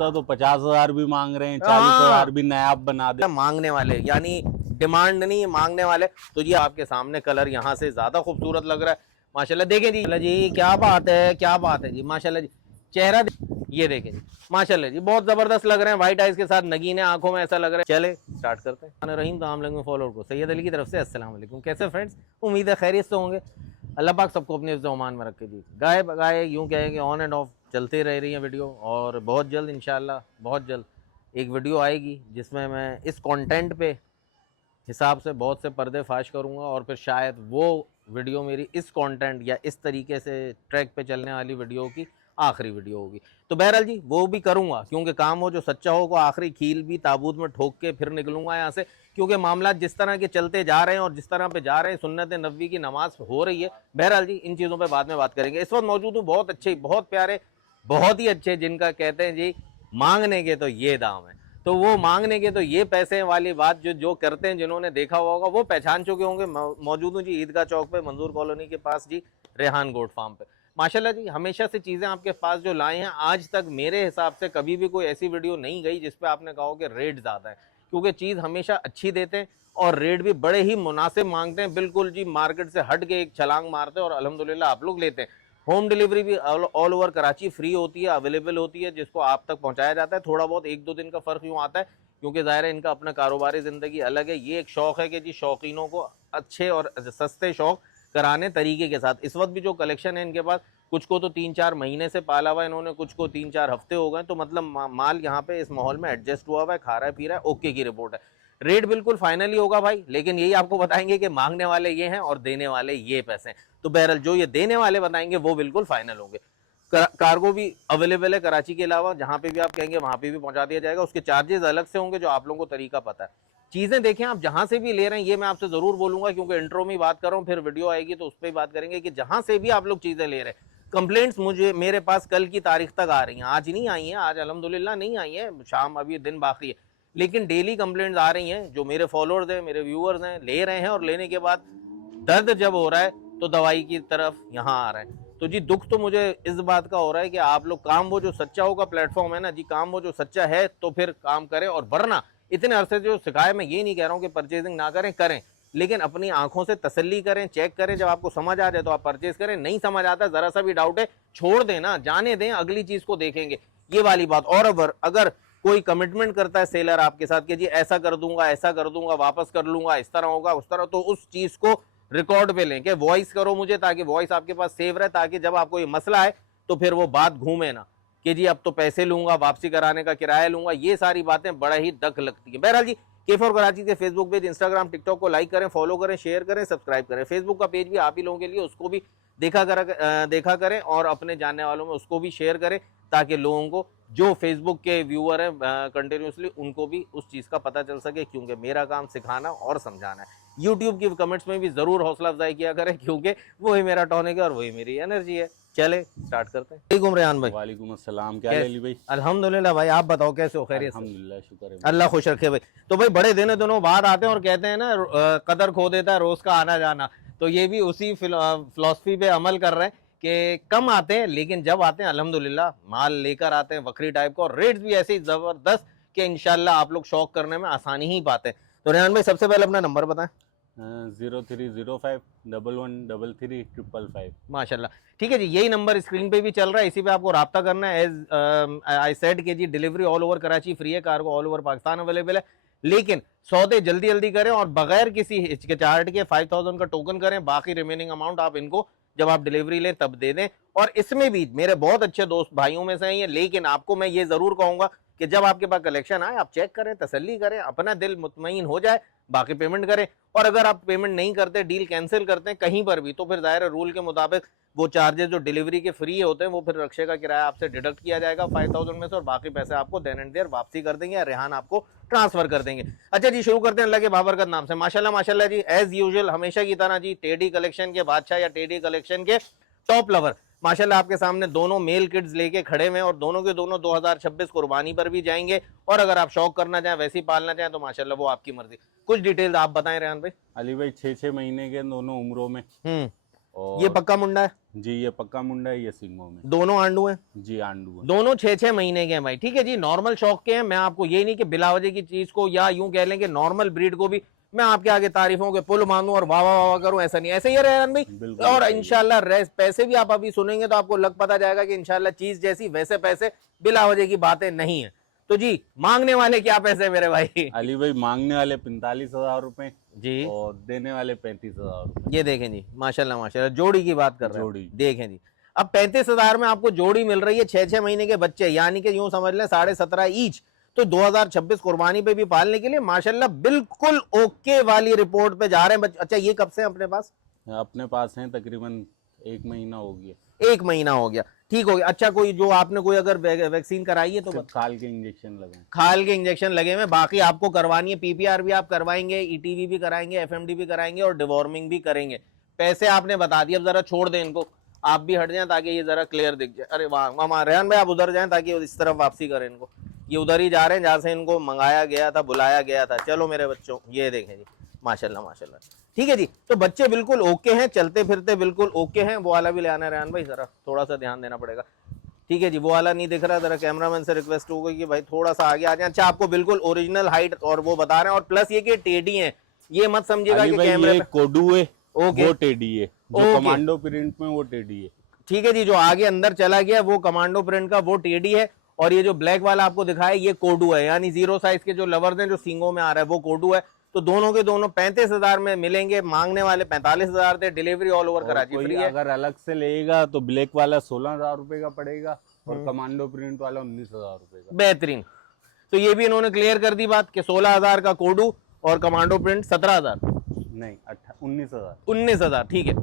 सस्ता तो 50,000 भी मांग रहे हैं, 40,000 भी नया बना दे। मांगने वाले यानी डिमांड नहीं, मांगने वाले। तो जी आपके सामने कलर यहाँ से ज्यादा खूबसूरत लग रहा है माशाल्लाह। देखें जी, जी क्या बात है, क्या बात है जी, माशाल्लाह जी। चेहरा ये देखें जी, माशाल्लाह जी, बहुत जबरदस्त लग रहे हैं व्हाइट आइज के साथ, नगीने आंखों में ऐसा लग रहा है। चले स्टार्ट करते हैं। रहीम तमाम लोगों फॉलोअर को सैयद अली की तरफ से अस्सलाम वालेकुम। कैसे फ्रेंड्स, उम्मीद है खैरियत से होंगे। अल्लाह पाक सबको अपने ओमान में रखे जी। गाय बगाए यूँ कहें कि ऑन एंड ऑफ चलते रह रही हैं वीडियो, और बहुत जल्द इंशाल्लाह बहुत जल्द एक वीडियो आएगी जिसमें मैं इस कंटेंट पे हिसाब से बहुत से पर्दे फाश करूँगा, और फिर शायद वो वीडियो मेरी इस कंटेंट या इस तरीके से ट्रैक पे चलने वाली वीडियो की आखिरी वीडियो होगी। तो बहरहाल जी वो भी करूँगा, क्योंकि काम हो जो सच्चा हो को आखिरी कील भी ताबूत में ठोक के फिर निकलूँगा यहाँ से। क्योंकि मामला जिस तरह के चलते जा रहे हैं और जिस तरह पे जा रहे हैं, सुन्नत नबी की नमाज हो रही है। बहरहाल जी इन चीज़ों पर बाद में बात करेंगे। इस वक्त मौजूद हूँ बहुत अच्छे, बहुत प्यारे, बहुत ही अच्छे, जिनका कहते हैं जी मांगने के तो ये दाम है। तो वो मांगने के तो ये पैसे वाली बात जो करते हैं, जिन्होंने देखा हुआ होगा वो पहचान चुके होंगे। मौजूद हूँ जी ईदगाह चौक पे, मंजूर कॉलोनी के पास जी, रेहान गोट फार्म पे। माशाल्लाह जी हमेशा से चीज़ें आपके पास जो लाए हैं, आज तक मेरे हिसाब से कभी भी कोई ऐसी वीडियो नहीं गई जिसपे आपने कहा हो कि रेट ज़्यादा है, क्योंकि चीज़ हमेशा अच्छी देते हैं और रेट भी बड़े ही मुनासिब मांगते हैं। बिल्कुल जी मार्केट से हट के एक छलांग मारते हैं, और अल्हम्दुलिल्लाह आप लोग लेते हैं। होम डिलीवरी भी ऑल ओवर कराची फ्री होती है, अवेलेबल होती है, जिसको आप तक पहुंचाया जाता है। थोड़ा बहुत 1-2 दिन का फ़र्क यूँ आता है, क्योंकि ज़ाहिर है इनका अपना कारोबारी ज़िंदगी अलग है। ये एक शौक़ है कि जी शौकीनों को अच्छे और सस्ते शौक़ कराने तरीके के साथ। इस वक्त भी जो कलेक्शन है इनके पास, कुछ को तो 3-4 महीने से पाला हुआ है इन्होंने, कुछ को 3-4 हफ्ते हो गए। तो मतलब माल यहाँ पे इस माहौल में एडजस्ट हुआ हुआ है, खा रहा है पी रहा है, ओके की रिपोर्ट है। रेट बिल्कुल फाइनली होगा भाई, लेकिन यही आपको बताएंगे कि मांगने वाले ये हैं और देने वाले ये पैसे हैं। तो बहरहाल जो ये देने वाले बताएंगे वो बिल्कुल फाइनल होंगे। कार्गो भी अवेलेबल है कराची के अलावा, जहाँ पे भी आप कहेंगे वहाँ पे भी पहुँचा दिया जाएगा। उसके चार्जेस अलग से होंगे, जो आप लोगों को तरीका पता है। चीज़ें देखें आप जहाँ से भी ले रहे हैं, ये मैं आपसे ज़रूर बोलूँगा, क्योंकि इंट्रो में बात कर रहा हूँ, फिर वीडियो आएगी तो उस पर बात करेंगे कि जहाँ से भी आप लोग चीज़ें ले रहे हैं। कंप्लेंट्स मुझे मेरे पास कल की तारीख तक आ रही हैं, आज नहीं आई हैं, आज अल्हम्दुलिल्लाह नहीं आई है, शाम अभी दिन बाकी है, लेकिन डेली कंप्लेंट्स आ रही हैं। जो मेरे फॉलोअर्स हैं, मेरे व्यूअर्स हैं, ले रहे हैं, और लेने के बाद दर्द जब हो रहा है तो दवाई की तरफ यहाँ आ रहे हैं। तो जी दुख तो मुझे इस बात का हो रहा है कि आप लोग काम वो जो सच्चा होगा प्लेटफॉर्म है ना जी, काम वो जो सच्चा है तो फिर काम करें। और वरना इतने अरसे जो सिखाए, मैं ये नहीं कह रहा हूँ कि परचेजिंग ना करें, करें, लेकिन अपनी आंखों से तसल्ली करें, चेक करें। जब आपको समझ आ जाए तो आप परचेज करें, नहीं समझ आता, जरा सा भी डाउट है, छोड़ देना, जाने दें, अगली चीज को देखेंगे, ये वाली बात। और अगर कोई कमिटमेंट करता है सेलर आपके साथ कि जी ऐसा कर दूंगा, वापस कर लूंगा, इस तरह होगा उस तरह, तो उस चीज को रिकॉर्ड पे लें कि वॉइस करो मुझे, ताकि वॉइस आपके पास सेव रहे, ताकि जब आपको ये मसला है तो फिर वो बात घूमे ना कि जी अब तो पैसे लूंगा, वापसी कराने का किराया लूंगा। ये सारी बातें बड़ा ही दक लगती है। बहरहाल जी K4 कराची के फेसबुक पेज, इंस्टाग्राम, टिकटॉक को लाइक करें, फॉलो करें, शेयर करें, सब्सक्राइब करें। फेसबुक का पेज भी आप ही लोगों के लिए, उसको भी देखा करें, और अपने जानने वालों में उसको भी शेयर करें, ताकि लोगों को जो फेसबुक के व्यूअर हैं कंटिन्यूसली, उनको भी उस चीज़ का पता चल सके, क्योंकि मेरा काम सिखाना और समझाना है। यूट्यूब की कमेंट्स में भी ज़रूर हौसला अफजाई किया करें, क्योंकि वही मेरा टॉनिक है और वही मेरी एनर्जी है। चले स्टार्ट करते हैं। वालेकुम रेहान भाई। वालेकुम अस्सलाम, क्या हाल है भाई? अल्हम्दुलिल्लाह भाई, आप बताओ कैसे हो? खैरियत से? अल्हम्दुलिल्लाह, शुक्र है अल्लाह खुश रखे भाई। तो भाई बड़े दिनों बाद आते हैं और कहते हैं ना, कदर खो देता है रोज का आना जाना। तो ये भी उसी फिलॉसफी पे अमल कर रहे हैं कि कम आते हैं, लेकिन जब आते हैं अल्हम्दुलिल्लाह माल लेकर आते हैं वक्री टाइप का, और रेट्स भी ऐसे ही जबरदस्त कि इंशाल्लाह आप लोग शौक करने में आसानी ही पाते हैं। तो रेहान भाई सबसे पहले अपना नंबर बताएं। 0305113355। माशाल्लाह, ठीक है जी, यही नंबर स्क्रीन पे भी चल रहा है, इसी पे आपको राब्ता करना है। As I said K G delivery all over Karachi free है, cargo all over Pakistan available है, लेकिन सौदे जल्दी जल्दी करें और बगैर किसी हिचकिचाहट के 5000 का टोकन करें। बाकी रिमेनिंग अमाउंट आप इनको जब आप डिलीवरी लें तब दे दें। और इसमें भी मेरे बहुत अच्छे दोस्त भाइयों में से हैं ये, लेकिन आपको मैं ये जरूर कहूंगा कि जब आपके पास कलेक्शन आए आप चेक करें, तसल्ली करें, अपना दिल मुतमईन हो जाए, बाकी पेमेंट करें। और अगर आप पेमेंट नहीं करते, डील कैंसिल करते हैं कहीं पर भी, तो फिर जाहिर है रूल के मुताबिक वो चार्जेस जो डिलीवरी के फ्री होते हैं, वो फिर रक्षा का किराया आपसे डिडक्ट किया जाएगा 5000 में से, और बाकी पैसे आपको देन एंड देयर वापसी कर देंगे, या रेहान आपको ट्रांसफर कर देंगे। अच्छा जी, शुरू करते हैं अल्लाह के बाबरकत नाम से। माशाल्लाह माशाल्लाह जी, एज यूजुअल हमेशा की तरह जी, टेडी कलेक्शन के बादशाह या टेडी कलेक्शन के टॉप लवर माशाल्लाह आपके सामने दोनों मेल किड्स लेके खड़े हुए हैं, और दोनों के दोनों 2026 कुर्बानी पर भी जाएंगे। और अगर आप शौक करना चाहें, वैसे ही पालना चाहें, तो माशाल्लाह वो आपकी मर्जी। कुछ डिटेल्स आप बताएं रेहान भाई। अली भाई 6-6 महीने के दोनों उम्रों में, और ये पक्का मुंडा है जी, ये पक्का मुंडा है, ये सिंगों में दोनों आंडू हैं जी, आंडू है। दोनों 6-6 महीने के हैं भाई। ठीक है जी, नॉर्मल शौक के हैं। मैं आपको ये नहीं कि बिला वजह की चीज को या यूं कह लें कि नॉर्मल ब्रीड को भी मैं आपके आगे तारीफों के पुल मानूं और वाह वाह वाह करूं, ऐसा नहीं। ऐसे ही है रेहान भाई। बिल्कुल और सही है। इंशाल्लाह पैसे भी आप अभी सुनेंगे तो आपको लग पता जाएगा कि इंशाल्लाह चीज जैसी वैसे पैसे, बिला वजह की बातें नहीं है। तो जी मांगने वाले क्या पैसे मेरे भाई? अली भाई मांगने वाले 45,000 रुपए जी, और देने वाले 35,000 रुपए। ये देखें जी, माशाल्लाह माशाल्लाह, जोड़ी की बात कर रहे हैं। जोड़ी। देखें जी, अब 35,000 में आपको जोड़ी मिल रही है 6-6 महीने के बच्चे, यानी कि यूं समझ लें 17.5 ईच। तो 2026 कुर्बानी पे भी पालने के लिए माशाल्लाह बिल्कुल ओके वाली रिपोर्ट पे जा रहे हैं बच्चे। अच्छा, ये कब से अपने पास? अपने पास है तकरीबन 1 महीना हो गया। 1 महीना हो गया, ठीक हो गया। अच्छा, कोई जो आपने कोई अगर वैक्सीन कराई है तो सिर्फ खाल के इंजेक्शन लगे। खाल के इंजेक्शन लगे हुए, बाकी आपको करवानी है। पीपीआर भी आप करवाएंगे, ईटीवी भी कराएंगे, एफएमडी भी कराएंगे और डिवॉर्मिंग भी करेंगे। पैसे आपने बता दिए, अब जरा छोड़ दें इनको, आप भी हट जाएं ताकि ये जरा क्लियर दिख जाए। अरे वाह मामा रेहान भाई, आप उधर जाएं ताकि इस तरफ वापसी करें इनको। ये उधर ही जा रहे हैं जहां से इनको मंगाया गया था, बुलाया गया था। चलो मेरे बच्चों, ये देखें जी, माशाल्लाह माशाल्लाह। ठीक है जी, तो बच्चे बिल्कुल ओके हैं, चलते फिरते बिल्कुल ओके हैं। वो वाला भी ले आना है रेहान भाई, जरा थोड़ा सा ध्यान देना पड़ेगा। ठीक है जी, वो वाला नहीं दिख रहा, जरा कैमरामैन से रिक्वेस्ट होगी कि भाई थोड़ा सा आगे आ जाए। अच्छा, आपको बिल्कुल ओरिजिनल हाइट और वो बता रहे हैं, और प्लस ये कि टेडी हैं, ये मत समझिएगा कि कैमरे ये कोडू है, ओके। वो टेडी है, जो कमांडो प्रिंट में वो टेडी है। ठीक है जी, जो आगे अंदर चला गया वो कमांडो प्रिंट का, वो टेडी है। और ये जो ब्लैक वाला आपको दिखाया ये कोडू है, यानी 0 साइज के जो लवर्स हैं, जो सींगों में आ रहा है वो कोडू है। तो दोनों के दोनों 35,000 में मिलेंगे। मांगने वाले 45,000 थे। Delivery all over Karachi free है। अगर अलग से लेगा तो ब्लैक वाला 16,000 रुपए का पड़ेगा और कमांडो प्रिंट वाला 19,000 रुपए का। बेहतरीन। तो ये भी इन्होंने क्लियर कर दी बात कि 16,000 का कोडू और कमांडो प्रिंट 17,000 नहीं, 19,000। 19,000, ठीक है।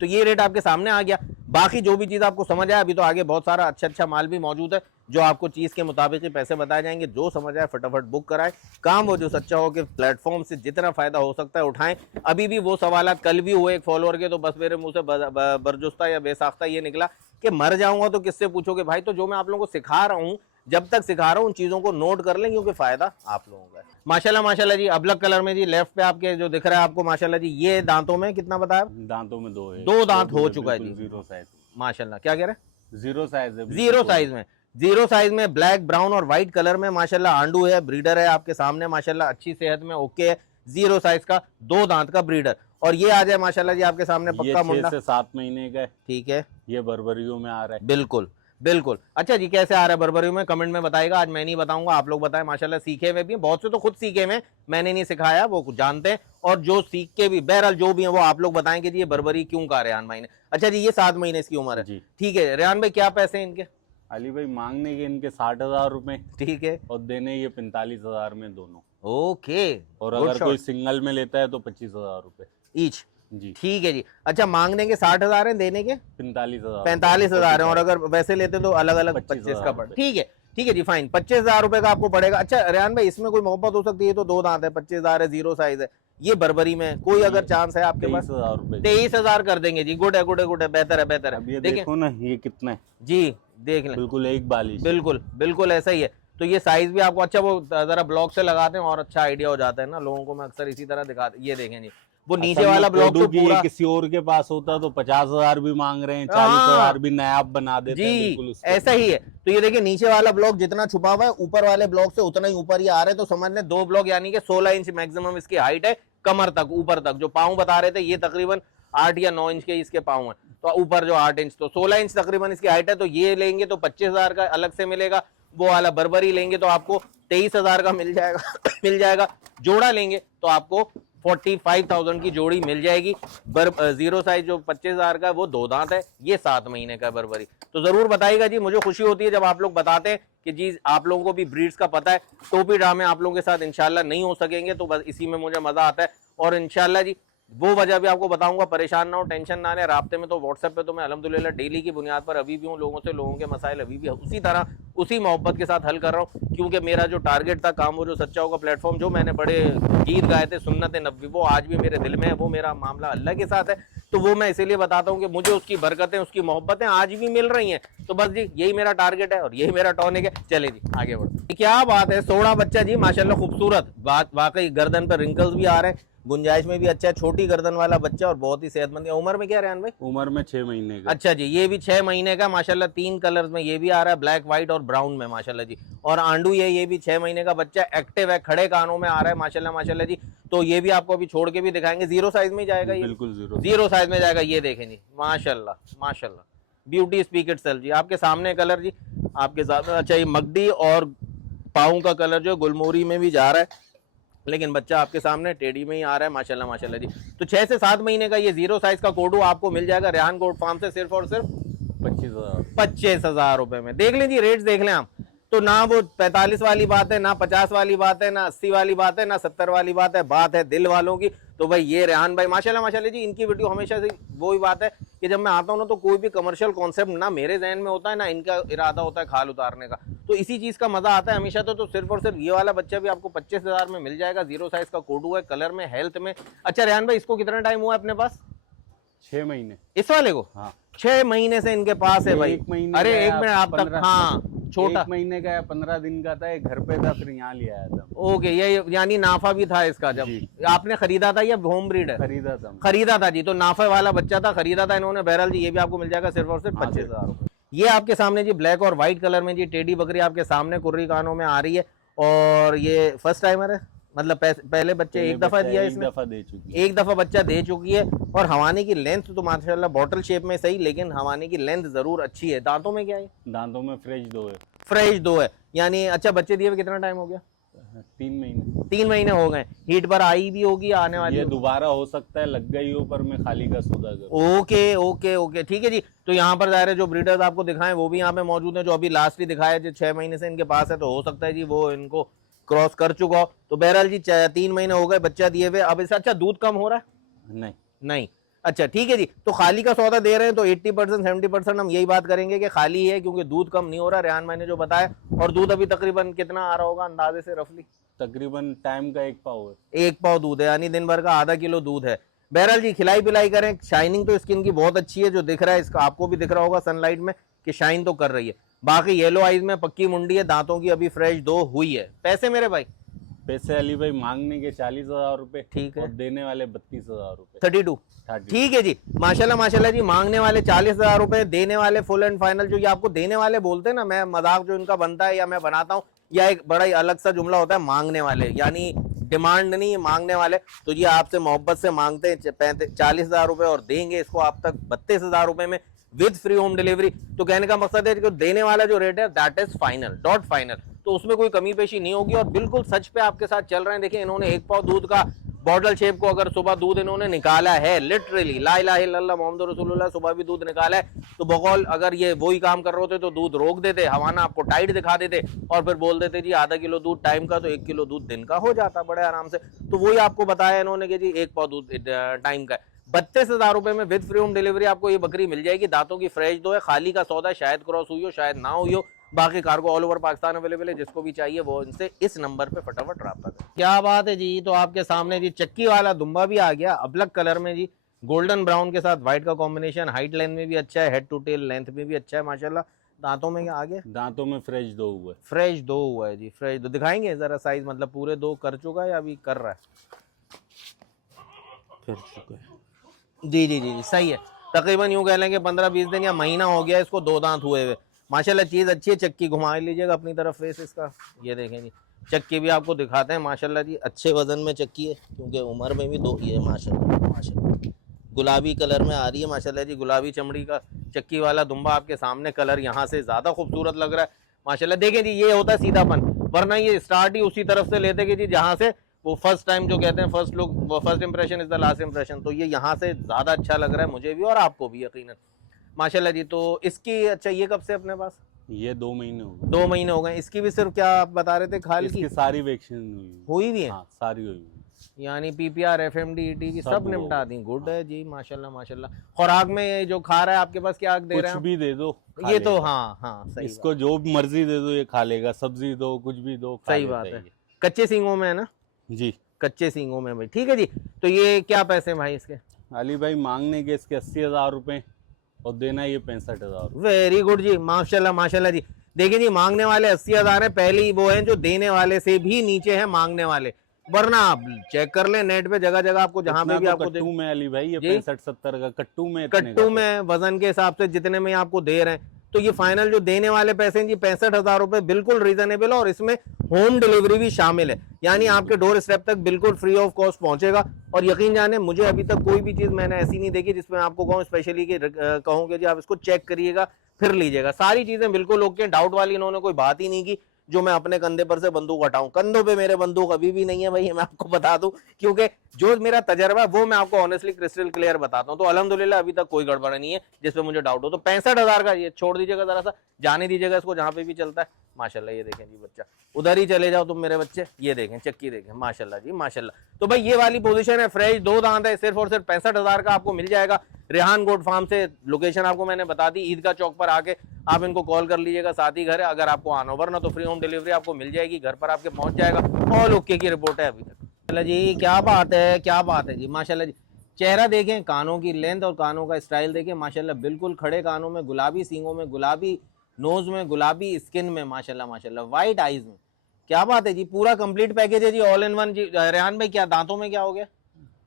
तो ये रेट आपके सामने आ गया। बाकी जो भी चीज आपको समझ आया, अभी तो आगे बहुत सारा अच्छा माल भी मौजूद है जो आपको चीज के मुताबिक ही पैसे बताए जाएंगे। जो समझ आए फटाफट बुक कराएं। काम वो जो सच्चा हो कि प्लेटफॉर्म से जितना फायदा हो सकता है उठाएं। अभी भी वो सवाल कल भी हुए एक फॉलोअर के, तो बस मेरे मुंह से बरजुस्ता या बेसाख्ता ये निकला कि मर जाऊंगा तो किससे पूछोगे भाई। तो जो मैं आप लोगों को सिखा रहा हूँ, जब तक सिखा रहा हूँ उन चीजों को नोट कर लें, क्योंकि फायदा आप लोगों का है। माशाल्लाह माशाल्लाह जी, अबलग कलर में जी, लेफ्ट पे आपके जो दिख रहा है आपको माशाल्लाह जी, ये दांतों में कितना बताया? दांतों में 2 है। 2 दांत हो चुका है जी। 0 साइज। माशाल्लाह, क्या कह रहे हैं? 0 साइज है। 0 साइज में, 0 साइज में ब्लैक, ब्राउन और व्हाइट कलर में माशाल्लाह आंडू है, ब्रीडर है आपके सामने माशाल्लाह, अच्छी सेहत में ओके है। 0 साइज का 2 दांत का ब्रीडर। और ये आ जाए माशाल्लाह जी आपके सामने पक्का मुंडा, 6 से 7 महीने का है। ठीक है, ये बर्बरियों में आ रहा है। बिल्कुल बिल्कुल। अच्छा जी, कैसे आ रहा है बर्बरियों में कमेंट में बताएगा। आज मैं नहीं बताऊंगा, आप लोग बताएं। माशाल्लाह सीखे हुए भी हैं, बहुत से तो खुद सीखे हुए, मैंने नहीं सिखाया, वो जानते हैं। और जो सीख के भी, बहरहाल जो भी है वो आप लोग बताएंगे जी ये बर्बरी क्यों कहा रेहान भाई ने। अच्छा जी, ये 7 महीने इसकी उम्र है, ठीक है। रेहान भाई क्या पैसे हैं इनके? अली भाई मांगने के इनके 60,000 रुपए, ठीक है, और देने ये 45,000 में दोनों। ओके। और अगर कोई सिंगल में लेता है तो 25,000 रुपए ईच जी, ठीक है जी। अच्छा, मांगने के 60,000 है, देने के 45,000 है। और अगर वैसे लेते तो अलग अलग 25 का पड़े। ठीक है ठीक है जी, फाइन। 25,000 रुपए का आपको पड़ेगा। अच्छा रेहान भाई, इसमें कोई मोहब्बत हो सकती है? तो 2 दांत है, 25,000 है, 0 साइज है। ये बर्बरी में कोई अगर चांस है आपके पास? 23,000 रुपए। 23,000 कर देंगे जी। गुड है गुड है गुड है, बेहतर है बेहतर अब ये है। देखो ना, ये कितना है जी, देख लें, बिल्कुल एक बालिश। बिल्कुल बिल्कुल ऐसा ही है। तो ये साइज भी आपको, अच्छा वो जरा ब्लॉक से लगाते हैं और अच्छा आइडिया हो जाता है ना लोगों को। मैं अक्सर इसी तरह दिखाते, ये देखें जी, वो नीचे वाला ब्लॉक तो पूरा किसी और के पास होता तो 50,000 भी मांग रहे हैं, 40,000 भी नायाब बना देते हैं। बिल्कुल जी ऐसा ही है। तो ये देखिए, नीचे वाला ब्लॉक जितना छुपा हुआ है, ऊपर वाले ब्लॉक से उतना ही ऊपर ही आ रहे हैं। तो समझ लें 2 ब्लॉक, यानी कि 16 इंच मैक्सिमम इसकी हाइट है, कमर तक, ऊपर तक। जो पाँव बता रहे थे ये तकरीबन 8 या 9 इंच के इसके पाँव है, तो ऊपर जो 8 इंच, तो 16 इंच तकरीबन इसकी हाइट है। तो ये लेंगे तो 25,000 का अलग से मिलेगा। वो वाला बर्बरी लेंगे तो आपको 23,000 का मिल जाएगा मिल जाएगा। जोड़ा लेंगे तो आपको 45,000 की जोड़ी मिल जाएगी। 0 साइज जो 25,000 का वो 2 दांत है, ये 7 महीने का बर्बरी। तो जरूर बताइएगा जी, मुझे खुशी होती है जब आप लोग बताते हैं कि जी आप लोगों को भी ब्रीड्स का पता है। टोपी ड्रामे आप लोगों के साथ इंशाल्लाह नहीं हो सकेंगे, तो बस इसी में मुझे मजा आता है। और इंशाल्लाह जी वो वजह भी आपको बताऊंगा, परेशान ना हो, टेंशन ना ले। राब्ते में तो व्हाट्सएप पे तो मैं अल्हम्दुलिल्लाह डेली की बुनियाद पर अभी भी हूँ लोगों से, लोगों के मसाइल अभी भी उसी तरह उसी मोहब्बत के साथ हल कर रहा हूँ। क्योंकि मेरा जो टारगेट था, काम वो जो सच्चा होगा प्लेटफॉर्म, जो मैंने बड़े गीत गाए थे सुन्नत नबी, वो आज भी मेरे दिल में है। वो मेरा मामला अल्लाह के साथ है, तो वो मैं इसीलिए बताता हूँ कि मुझे उसकी बरकतें, उसकी मोहब्बतें आज भी मिल रही हैं। तो बस जी यही मेरा टारगेट है और यही मेरा टॉनिक है। चले जी आगे बढ़ो। क्या बात है, सोड़ा बच्चा जी माशाल्लाह खूबसूरत, वाकई गर्दन पर रिंकल्स भी आ रहे हैं, गुंजाइश में भी अच्छा है, छोटी गर्दन वाला बच्चा और बहुत ही सेहतमंद है। उम्र में क्या रेहान भाई? उम्र में 6 महीने का। अच्छा जी, ये भी 6 महीने का माशाल्लाह, 3 कलर्स में ये भी आ रहा है, ब्लैक व्हाइट और ब्राउन में माशाल्लाह जी। और आंडू ये भी 6 महीने का बच्चा, एक्टिव है, खड़े कानों में आ रहा है माशाल्लाह माशाल्लाह जी। तो ये भी आपको अभी छोड़ के भी दिखाएंगे। जीरो साइज में जाएगा ये? बिल्कुल जीरो साइज में जाएगा। ये देखें जी माशाल्लाह माशाल्लाह, ब्यूटी स्पीक इटसेल्फ जी। आपके सामने कलर जी, आपके सामने। अच्छा, ये मगडी और पाँव का कलर जो गुलमोरी में भी जा रहा है, लेकिन बच्चा आपके सामने टेडी में ही आ रहा है माशाल्लाह माशाल्लाह जी। तो 6 से 7 महीने का ये जीरो साइज का कोडू आपको मिल जाएगा रेहान गोट फार्म से, सिर्फ और सिर्फ 25,000 रुपए में। देख लें जी, रेट्स देख लें आप। तो ना वो 45 वाली बात है, ना 50 वाली बात है, ना 80 वाली बात है, ना 70 वाली बात है। बात है दिल वालों की। तो भाई ये रेहान भाई माशाल्लाह माशाल्लाह जी, इनकी वीडियो हमेशा से वो ही बात है कि जब मैं आता हूँ ना, तो कोई भी कमर्शियल कॉन्सेप्ट ना मेरे जहन में होता है, ना इनका इरादा होता है खाल उतारने का। तो इसी चीज का मजा आता है हमेशा। तो सिर्फ और सिर्फ ये वाला बच्चा भी आपको 25,000 में मिल जाएगा। जीरो साइज का कोडू है, कलर में, हेल्थ में। अच्छा रेहान भाई, इसको कितना टाइम हुआ है अपने पास? 6 महीने। इस वाले को? हाँ, 6 महीने से इनके पास है भाई। 1 महीने अरे का 1 मिनट आप तक, हाँ छोटा 1 महीने का या 15 दिन का था, ये घर पे था, फिर यहाँ ले आया था। ओके, ये यानी नाफा भी था इसका जब आपने खरीदा था, या होम ब्रीड है? खरीदा था। खरीदा था जी। तो नाफा वाला बच्चा था, खरीदा था इन्होंने। बहरहाल जी, ये भी आपको मिल जाएगा सिर्फ और सिर्फ 25,000 रुपए। ये आपके सामने जी ब्लैक और व्हाइट कलर में जी टेडी बकरी आपके सामने कुर्री कानों में आ रही है। और ये फर्स्ट टाइमर है, मतलब पहले बच्चे एक दफा दिया इसने? एक दफा दे चुकी है। एक दफा बच्चा दे चुकी है। और हवाने की लेंथ तो माशाल्लाह बॉटल शेप में सही, लेकिन हवाने की लेंथ जरूर अच्छी है। दांतों में क्या है? दांतों में फ्रेश 2 है। फ्रेश 2 है, यानी अच्छा बच्चे दिए हुए कितना टाइम हो गया? 3 महीने। 3 महीने हो गए। हीट पर आई भी होगी, आने वाली? ये दोबारा हो सकता है, लग गई हो, पर मैं खाली का सौदा करूं। ओके ओके ओके, ठीक है जी। तो यहाँ पर ज़ाहिर है जो ब्रीडर्स आपको दिखाएं वो भी यहाँ पे मौजूद हैं। जो अभी लास्ट ही दिखाया जो 6 महीने से इनके पास है, तो हो सकता है जी वो इनको क्रॉस कर चुका हो। तो बहरहाल जी 3 महीने हो गए बच्चा दिए हुए। अब इससे अच्छा दूध कम हो रहा है? नहीं। अच्छा ठीक है जी। तो खाली का सौदा दे रहे हैं तो 80% 70% हम यही बात करेंगे कि खाली है, क्योंकि दूध कम नहीं हो रहा। रेहान मैंने जो बताया। और दूध अभी तकरीबन कितना आ रहा होगा अंदाजे से रफली? तकरीबन टाइम का 1 पाव है। 1 पाव दूध है, यानी दिन भर का आधा किलो दूध है। बहरहाल जी खिलाई पिलाई करें। शाइनिंग तो स्किन की बहुत अच्छी है, जो दिख रहा है इसका आपको भी दिख रहा होगा सनलाइट में कि शाइन तो कर रही है। बाकी येलो आइज में पक्की मुंडी है, दांतों की अभी फ्रेश 2 हुई है। पैसे मेरे भाई? पैसे अली भाई मांगने के 40,000 रुपए, ठीक है, और देने वाले 32,000 रुपए। 32। ठीक है जी, माशाल्लाह माशाल्लाह जी। मांगने वाले 40,000 रुपए, देने वाले फुल एंड फाइनल। जो ये आपको देने वाले बोलते हैं ना, मैं मजाक जो इनका बनता है या मैं बनाता हूँ, या एक बड़ा ही अलग सा जुमला होता है मांगने वाले, यानी डिमांड नहीं, मांगने वाले। तो ये आपसे मोहब्बत से मांगते हैं 40,000 रुपए और देंगे इसको आप तक 32,000 रुपए में विद फ्री होम डिलीवरी। तो कहने का मकसद है कि देने वाला जो रेट है that is final, dot final. तो उसमें कोई कमी पेशी नहीं होगी और बिल्कुल सच पे आपके साथ चल रहे हैं। देखिए इन्होंने 1 पाव दूध का बॉटल शेप को अगर सुबह दूध इन्होंने निकाला है, लिटरली ला इलाहा इल्लल्लाह मोहम्मद रसूलुल्लाह, सुबह भी दूध निकाला है। तो बकौल अगर ये वही काम कर रहे होते तो दूध रोक देते, हवाना आपको टाइट दिखा देते और फिर बोल देते जी आधा किलो दूध टाइम का, तो 1 किलो दूध दिन का हो जाता बड़े आराम से। तो वही आपको बताया इन्होंने कि जी 1 पाव दूध टाइम का है। 32,000 रुपए में विद फ्री होम डिलीवरी आपको ये बकरी मिल जाएगी। दांतों की फ्रेश 2 है, खाली का सौदा, शायद क्रॉस हुई हो शायद ना हुई हो। बाकी cargo all over Pakistan available है, जिसको भी चाहिए वो इनसे इस नंबर पे फटाफट राब्ता करें। क्या बात है जी। तो आपके सामने जी चक्की वाला दुम्बा भी आ गया, अबलग कलर में जी, गोल्डन ब्राउन के साथ व्हाइट का कॉम्बिनेशन। हाइट लेंथ में भी अच्छा है, हेड टू टेल लेंथ में भी अच्छा है माशाल्लाह। दांतों में क्या आ गया? दांतों में फ्रेश 2 हुआ है। फ्रेश 2 हुआ है जी, फ्रेश 2 दिखाएंगे जरा साइज, मतलब पूरे 2 कर चुका है या अभी कर रहा है? कर चुका है जी जी जी, सही है। तकरीबन यूं कह लेंगे 15-20 दिन या महीना हो गया इसको 2 दांत हुए हुए। माशाल्लाह चीज़ अच्छी है। चक्की घुमा लीजिएगा अपनी तरफ फेस इसका, ये देखें जी। चक्की भी आपको दिखाते हैं माशाल्लाह जी, अच्छे वजन में चक्की है, क्योंकि उम्र में भी 2 ही है माशाल्लाह माशाल्लाह। गुलाबी कलर में आ रही है माशाल्लाह जी, गुलाबी चमड़ी का चक्की वाला दुम्बा आपके सामने। कलर यहाँ से ज़्यादा खूबसूरत लग रहा है माशाल्लाह। देखें जी, ये होता है सीधापन, वरना ये स्टार्ट ही उसी तरफ से लेते कि जी जहाँ से वो फर्स्ट टाइम जो कहते हैं first look, first impression is the last impression. तो ये यहाँ से ज़्यादा अच्छा लग रहा है मुझे भी और आपको भी यकीनन माशाल्लाह जी। तो इसकी अच्छा ये कब से अपने पास? ये 2 महीने हो गए। 2 महीने हो गए। इसकी भी सिर्फ क्या आप बता रहे थे खाल की? सारी वैक्सीन हुई भी है? हाँ, सारी हुई है। यानी PPR FMD ETG सब निपटा दी। गुड है जी माशाल्लाह माशाल्लाह। खुराक में ये जो खा रहा है आपके पास क्या दे रहे हैं? कुछ भी दे दो ये तो हाँ हाँ सही, इसको जो मर्जी दे दो ये खा लेगा। सब्जी दो, कुछ भी दो, सही बात है। कच्चे सींगों में है ना जी? कच्चे सींगों में भाई। ठीक है जी। तो ये क्या पैसे भाई इसके? अली भाई मांगने के इसके 80,000 रुपए और देना ये 65,000। वेरी गुड जी माशाल्लाह माशाल्लाह जी। देखिए जी, मांगने वाले 80,000 है, पहली वो है जो देने वाले से भी नीचे है मांगने वाले। वरना आप चेक कर लें नेट पे, जगह जगह आपको जहाँ पे भी आपको कट्टू में अली भाई, ये जी? 65-70 का कट्टू में, इतने कट्टू का में वजन के हिसाब से जितने में आपको दे रहे हैं, तो ये फाइनल जो देने वाले पैसे हैं जी 65,000 रुपए बिल्कुल रीजनेबल है, और इसमें होम डिलीवरी भी शामिल है, यानी आपके डोर स्टेप तक बिल्कुल फ्री ऑफ कॉस्ट पहुंचेगा। और यकीन जाने मुझे अभी तक कोई भी चीज मैंने ऐसी नहीं देखी जिसमें आपको कहूँ स्पेशली कि कहूँ कि जी आप इसको चेक करिएगा फिर लीजिएगा, सारी चीजें बिल्कुल ओके, डाउट वाली इन्होंने कोई बात ही नहीं की जो मैं अपने कंधे पर से बंदूक हटाऊं। कंधों पे मेरे बंदूक अभी भी नहीं है भाई, मैं आपको बता दूं, क्योंकि जो मेरा तजर्बा है वो मैं आपको ऑनेस्टली क्रिस्टल क्लियर बताता हूं। तो अल्हम्दुलिल्लाह अभी तक कोई गड़बड़ नहीं है जिसपे मुझे डाउट हो। तो 65,000 का ये छोड़ दीजिएगा, जरा सा जाने दीजिएगा इसको जहां पे भी चलता है। माशाल्लाह ये देखें जी बच्चा, उधर ही चले जाओ तुम मेरे बच्चे, ये देखें चक्की देखें, माशाल्लाह जी माशाल्लाह। तो भाई ये वाली पोजीशन है, फ्रेश 2 दांत है, सिर्फ और सिर्फ 65,000 का आपको मिल जाएगा रेहान गोट फार्म से। लोकेशन आपको मैंने बता दी, ईदगाह चौक पर आके आप इनको कॉल कर लीजिएगा, साथ ही घर है। अगर आपको आना ओवर ना तो फ्री होम डिलीवरी आपको मिल जाएगी, घर पर आपके पहुंच जाएगा। ऑल ओके की रिपोर्ट है अभी तक। माशाल्लाह जी क्या बात है, क्या बात है जी, माशाल्लाह जी। चेहरा देखें, कानों की लेंथ और कानों का स्टाइल देखें, माशाल्लाह बिल्कुल खड़े कानों में, गुलाबी सींगों में, गुलाबी नोज में, गुलाबी स्किन में, माशाल्लाह माशाल्लाह, व्हाइट आईज में, क्या बात है जी। पूरा कंप्लीट पैकेज है जी, ऑल इन वन जी। रेहान भाई क्या दांतों में क्या हो गया?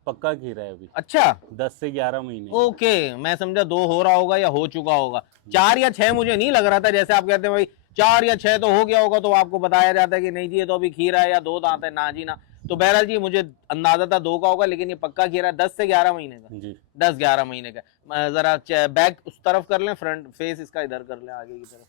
पक्का खीरा है अभी। अच्छा 10 से 11 महीने। ओके, मैं समझा 2 हो रहा होगा या हो चुका होगा, 4 या 6 मुझे नहीं लग रहा था। जैसे आप कहते हैं भाई 4 या 6 तो हो गया होगा, तो आपको बताया जाता है कि नहीं जी ये तो अभी खीरा है या 2 दांत है, ना जी ना। तो बहरहाल जी मुझे अंदाजा था 2 का होगा, लेकिन ये पक्का खीरा 10 से 11 महीने का जी। 10-11 महीने का। जरा बैक उस तरफ कर लें, फ्रंट फेस इसका इधर कर लें आगे की तरफ,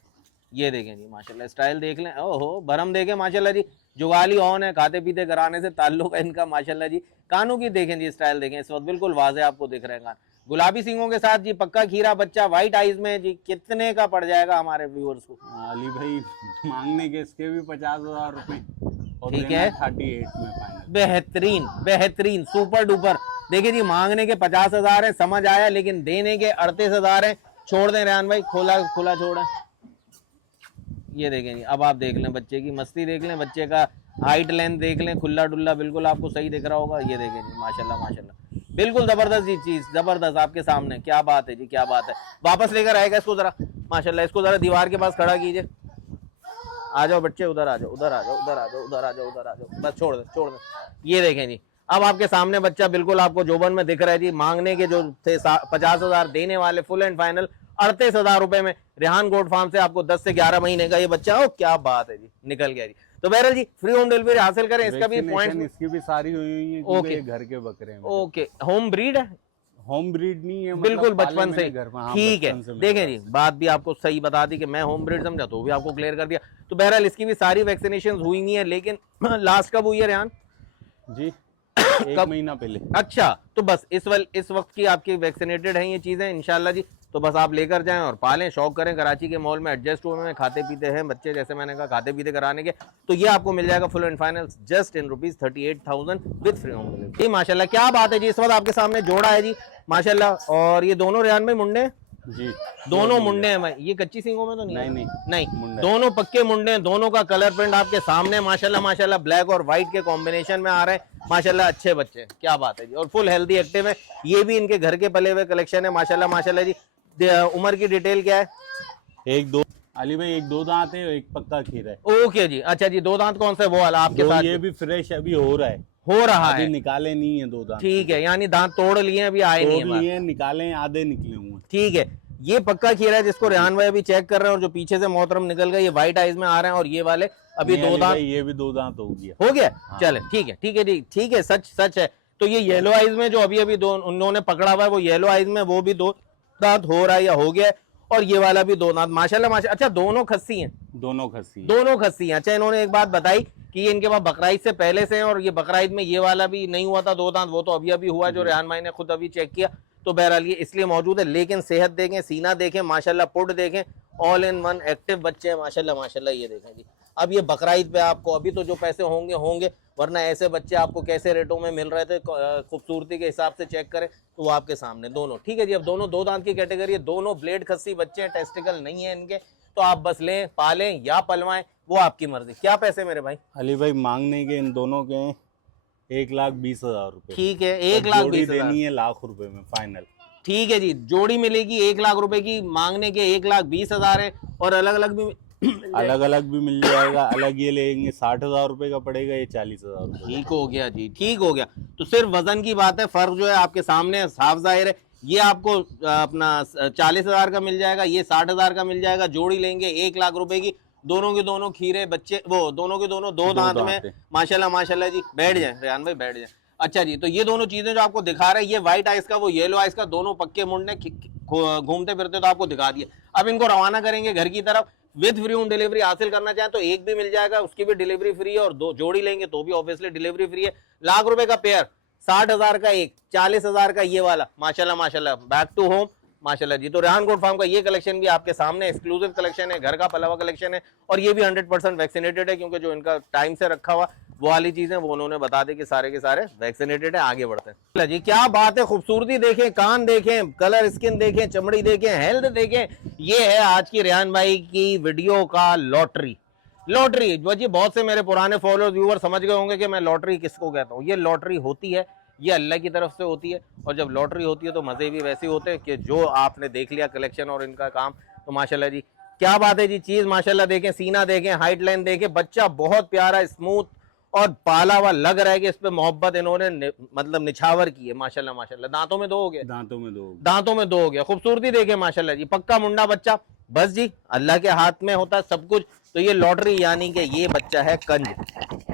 ये देखें जी माशाल्लाह, स्टाइल देख लें, ओहो भरम देखें माशाल्लाह जी। जुगाली ऑन है, खाते पीते कराने से ताल्लुक है इनका माशाल्लाह जी। कानों की देखें जी, स्टाइल देखें, इस वक्त बिल्कुल वाज़े आपको दिख रहे हैं कान, गुलाबी सिंगों के साथ जी, पक्का खीरा बच्चा, व्हाइट आईज में जी। कितने का पड़ जाएगा हमारे व्यूअर्स को? अली भाई मांगने के इसके भी 50,000 रुपए, और ठीक है 38 में फाइनल। बेहतरीन बेहतरीन सुपर डुपर। देखिए जी मांगने के 50,000 है, समझ आया, लेकिन देने के 38,000 है। छोड़ दें रेहान भाई, खोला खुला छोड़ें, ये देखें जी। अब आप देख लें बच्चे की मस्ती, देख लें बच्चे का हाइट लेंथ देख लें, खुला डुल्ला बिल्कुल आपको सही दिख रहा होगा, ये देखें जी माशाल्लाह माशाल्लाह, बिल्कुल जबरदस्त जी चीज, जबरदस्त आपके सामने, क्या बात है जी क्या बात है। वापस लेकर आएगा इसको जरा, माशाल्लाह इसको जरा दीवार के पास खड़ा कीजिए, आ जाओ बच्चे, उधर आ जाओ, उधर आ जाओ, उधर आ जाओ, उधर आ जाओ, उधर आ जाओ, बस छोड़ दे छोड़ दे। ये देखें जी, अब आपके सामने बच्चा बिल्कुल आपको जोबन में दिख रहा है जी। मांगने के जो थे 50,000, देने वाले फुल एंड फाइनल 38,000 रुपए में रेहान गोट फार्म से आपको 10 से 11 महीने का ये बच्चा। ओ क्या बात है जी, निकल गया जी। तो बहरहाल जी फ्री होम डिलीवरी हासिल करें, इसका भी पॉइंट, इसकी भी सारी हुई है, ओके घर के बकरे हैं। ओके, होम ब्रीड है, होम ब्रीड नहीं है, बिल्कुल मतलब बचपन से, घर में। हाँ, ठीक है। बचपन से देखें जी बात भी आपको सही बता दी कि मैं होम ब्रीड समझा, तो भी आपको क्लियर कर दिया। तो बहरहाल इसकी भी सारी वैक्सीनेशन हुई नहीं है, लेकिन लास्ट कब हुई है रेहान जी? 1 महीना पहले। अच्छा, तो बस इस वक्त की आपकी वैक्सीनेटेड हैं ये चीजें इंशाल्लाह जी। तो बस आप लेकर जाएं और पालें, शौक करें। कराची के मॉल में एडजस्ट हुए में खाते पीते हैं बच्चे, जैसे मैंने कहा खाते पीते कराने के, तो ये आपको मिल जाएगा full and final just in ₹38,000 with free home delivery. माशाल्लाह क्या बात है जी। इस वक्त आपके सामने जोड़ा है जी माशाल्लाह, और ये दोनों रेहान में मुंडे जी, दोनों मुंडे हैं। ये कच्ची सिंगों में तो नहीं? नहीं, दोनों पक्के मुंडे हैं, दोनों का कलर प्रिंट आपके सामने माशाल्लाह माशाल्लाह, ब्लैक और व्हाइट के कॉम्बिनेशन में आ रहे हैं माशाल्लाह, अच्छे बच्चे हैं, क्या बात है जी। और फुल हेल्दी एक्टिव है, ये भी इनके घर के पले हुए कलेक्शन है माशाल्लाह माशाल्लाह जी। उम्र की डिटेल क्या है? 1-2 अली भाई, 1-2 दांत है, एक पक्का खीरा है। ओके जी, अच्छा जी, 2 दांत कौन सा है वो वाला आपके साथ? ये भी फ्रेश अभी हो रहा है, हो रहा अभी है, निकाले नहीं है 2 दांत। ठीक है, यानी दांत तोड़ लिए अभी आए नहीं है, लिए निकाले, आधे निकले हुए। ठीक है। ये पक्का खीरा है जिसको रेहान भाई अभी चेक कर रहे हैं, और जो पीछे से मोहतरम निकल गए ये व्हाइट आइज में आ रहे हैं, और ये वाले अभी 2 दांत, ये भी 2 दांत हो गया, हो गया। चले ठीक है, ठीक है जी, ठीक है, सच सच है। तो ये येलो आइज में जो अभी अभी उन्होंने पकड़ा हुआ है, वो येलो आइज में वो भी 2 दांत हो रहा है या हो गया है, और ये वाला भी 2 दांत माशाल्लाह माशाल्लाह। अच्छा दोनों खस्सी हैं? दोनों खस्सी हैं। अच्छा, इन्होंने एक बात बताई कि ये इनके पास बकराईद से पहले से हैं, और ये बकराईद में ये वाला भी नहीं हुआ था 2 दांत, वो तो अभी अभी हुआ है, जो रेहान भाई ने खुद अभी चेक किया। तो बहरहाल ये इसलिए मौजूद है, लेकिन सेहत देखें, सीना देखें माशाल्लाह, पुड देखें, ऑल इन वन एक्टिव बच्चे हैं माशाल्लाह माशाल्लाह, ये देखें जी। अब ये बकराईद पे आपको अभी तो जो पैसे होंगे, वरना ऐसे बच्चे आपको कैसे रेटों में मिल रहे थे, खूबसूरती के हिसाब से चेक करें तो वो आपके सामने दोनों, ठीक है जी। अब दोनों 2 दांत की कैटेगरी है, दोनों ब्लेड खस्सी बच्चे हैं, टेस्टिकल नहीं है इनके, तो आप बस लें, पालें या पलवाएं, वो आपकी मर्जी। क्या पैसे मेरे भाई? अली भाई मांगने के इन दोनों के 1,20,000 रुपए, ठीक है, 1,20,000 देनी है ₹1,00,000 में फाइनल, ठीक है जी। जोड़ी मिलेगी 1 लाख रुपए की, मांगने के 1,20,000 है, और अलग अलग भी अलग अलग भी मिल जाएगा। अलग ये लेंगे 60,000 रुपए का पड़ेगा, ये 40,000 रुपए। ठीक हो गया जी, ठीक हो गया। तो सिर्फ वजन की बात है, फर्क जो है आपके सामने है, साफ जाहिर है। ये आपको अपना 40,000 का मिल जाएगा, ये 60,000 का मिल जाएगा। जोड़ी लेंगे 1 लाख रुपए की, दोनों के दोनों खीरे बच्चे, वो दोनों के दोनों दो दांत में माशाल्लाह माशाल्लाह जी। बैठ जाए रेहान भाई, बैठ जाए। अच्छा जी, तो ये दोनों चीजें जो आपको दिखा रहे हैं, ये व्हाइट आइस का, वो येलो आइस का, दोनों पक्के मुंडे घूमते फिरते तो आपको दिखा दिए। अब इनको रवाना करेंगे घर की तरफ। विद फ्री होम डिलीवरी हासिल करना चाहें तो एक भी मिल जाएगा, उसकी भी डिलीवरी फ्री है, और दो जोड़ी लेंगे तो भी ऑब्वियसली डिलीवरी फ्री है। लाख रुपए का पेयर, 60,000 का एक, 40,000 का ये वाला, माशाल्लाह माशाल्लाह। बैक टू होम माशाल्लाह जी। तो रेहान गोट फार्म का ये कलेक्शन भी आपके सामने एक्सक्लूसिव कलेक्शन है, घर का पला हुआ कलेक्शन है, और ये भी 100% वैक्सीनेटेड है, क्योंकि जो इनका टाइम से रखा हुआ वो वाली चीजें वो उन्होंने बता दी कि सारे के सारे वैक्सीनेटेड है। आगे बढ़ते हैं जी, क्या बात है, खूबसूरती देखें, कान देखें, कलर स्किन देखें, चमड़ी देखें, हेल्थ देखें। ये है आज की रेहान भाई की वीडियो का लॉटरी। लॉटरी जी, बहुत से मेरे पुराने फॉलोअर्स व्यूअर समझ गए होंगे कि मैं लॉटरी किसको कहता हूँ। ये लॉटरी होती है, ये अल्लाह की तरफ से होती है, और जब लॉटरी होती है तो मजे भी वैसे होते हैं कि जो आपने देख लिया कलेक्शन और इनका काम, तो माशाल्लाह जी क्या बात है जी। चीज माशाल्लाह देखें, सीना देखें, हाइट लाइन देखें, बच्चा बहुत प्यारा स्मूथ और पाला हुआ लग रहा है कि इस पे मोहब्बत इन्होंने मतलब निछावर की है माशाल्लाह माशाल्लाह। दांतों में दो हो गया, दांतों में दो हो गया। खूबसूरती देखें माशाल्लाह जी, पक्का मुंडा बच्चा। बस जी, अल्लाह के हाथ में होता है सब कुछ। तो ये लॉटरी यानी कि ये बच्चा है कंज,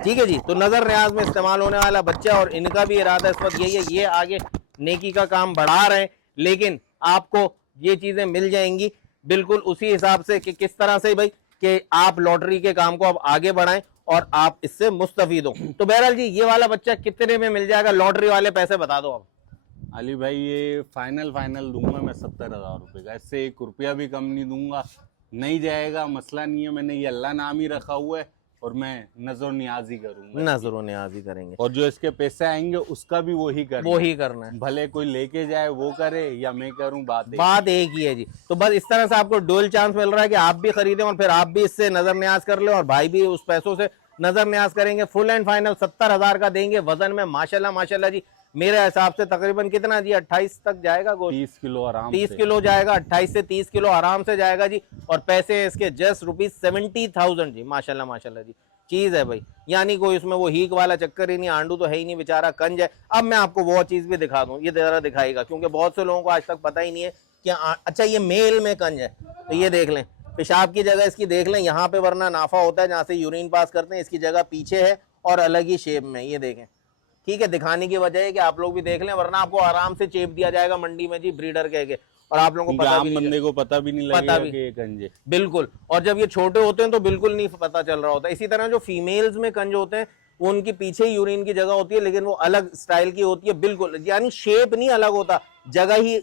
ठीक है जी। तो नजर न्याज में इस्तेमाल होने वाला बच्चा, और इनका भी इरादा इस वक्त यही है, ये आगे नेकी का काम बढ़ा रहे हैं, लेकिन आपको ये चीजें मिल जाएंगी बिल्कुल उसी हिसाब से कि किस तरह से भाई कि आप लॉटरी के काम को अब आगे बढ़ाएं और आप इससे मुस्तफीद हो। तो बहरहाल जी, ये वाला बच्चा कितने में मिल जाएगा, लॉटरी वाले पैसे बता दो अब। अली भाई ये फाइनल दूंगा मैं 70,000 रुपए का, इससे 1 रुपया भी कम नहीं दूंगा। नहीं जाएगा मसला नहीं है, मैंने ये अल्लाह नाम ही रखा हुआ है, और मैं नजर नियाजी करूंगा, नजर नियाजी करेंगे, और जो इसके पैसे आएंगे उसका भी वही करना है। भले कोई लेके जाए वो करे या मैं करूं, बात एक ही है जी। तो बस इस तरह से आपको डुअल चांस मिल रहा है कि आप भी खरीदें और फिर आप भी इससे नजर न्याज कर ले, और भाई भी उस पैसों से नजर न्याज करेंगे। फुल एंड फाइनल 70,000 का देंगे, वजन में माशाल्लाह माशाल्लाह जी मेरे हिसाब से तकरीबन कितना जी, 28 तक जाएगा गोश्त, 30 किलो आराम 30 किलो जाएगा, 28 से 30 किलो आराम से जाएगा जी। और पैसे इसके जस्ट ₹70,000 जी, माशाल्लाह माशाल्लाह जी। चीज है भाई, यानी कोई उसमें वो हीक वाला चक्कर ही नहीं, आंडू तो है ही नहीं, बेचारा कंज है। अब मैं आपको वो चीज भी दिखा दूं, ये जरा दिखाएगा, क्योंकि बहुत से लोगों को आज तक पता ही नहीं है कि अच्छा ये मेल में कंज है। तो ये देख लें, पेशाब की जगह इसकी देख लें यहाँ पे, वरना नाफा होता है जहाँ से यूरिन पास करते हैं, इसकी जगह पीछे है और अलग ही शेप में, ये देखें। ठीक है, दिखाने की वजह है कि आप लोग भी देख लें, वरना आपको आराम से चेप दिया जाएगा मंडी में जी, ब्रीडर कह के, और आप लोगों को बंदे को पता भी नहीं लगेगा कि ये कंज है। बिल्कुल, और जब ये छोटे होते हैं तो बिल्कुल नहीं पता चल रहा होता। इसी तरह जो फीमेल्स में कंज होते हैं वो उनकी पीछे ही यूरिन की जगह होती है, लेकिन वो अलग स्टाइल की होती है बिल्कुल, यानी शेप नहीं अलग होता, जगह ही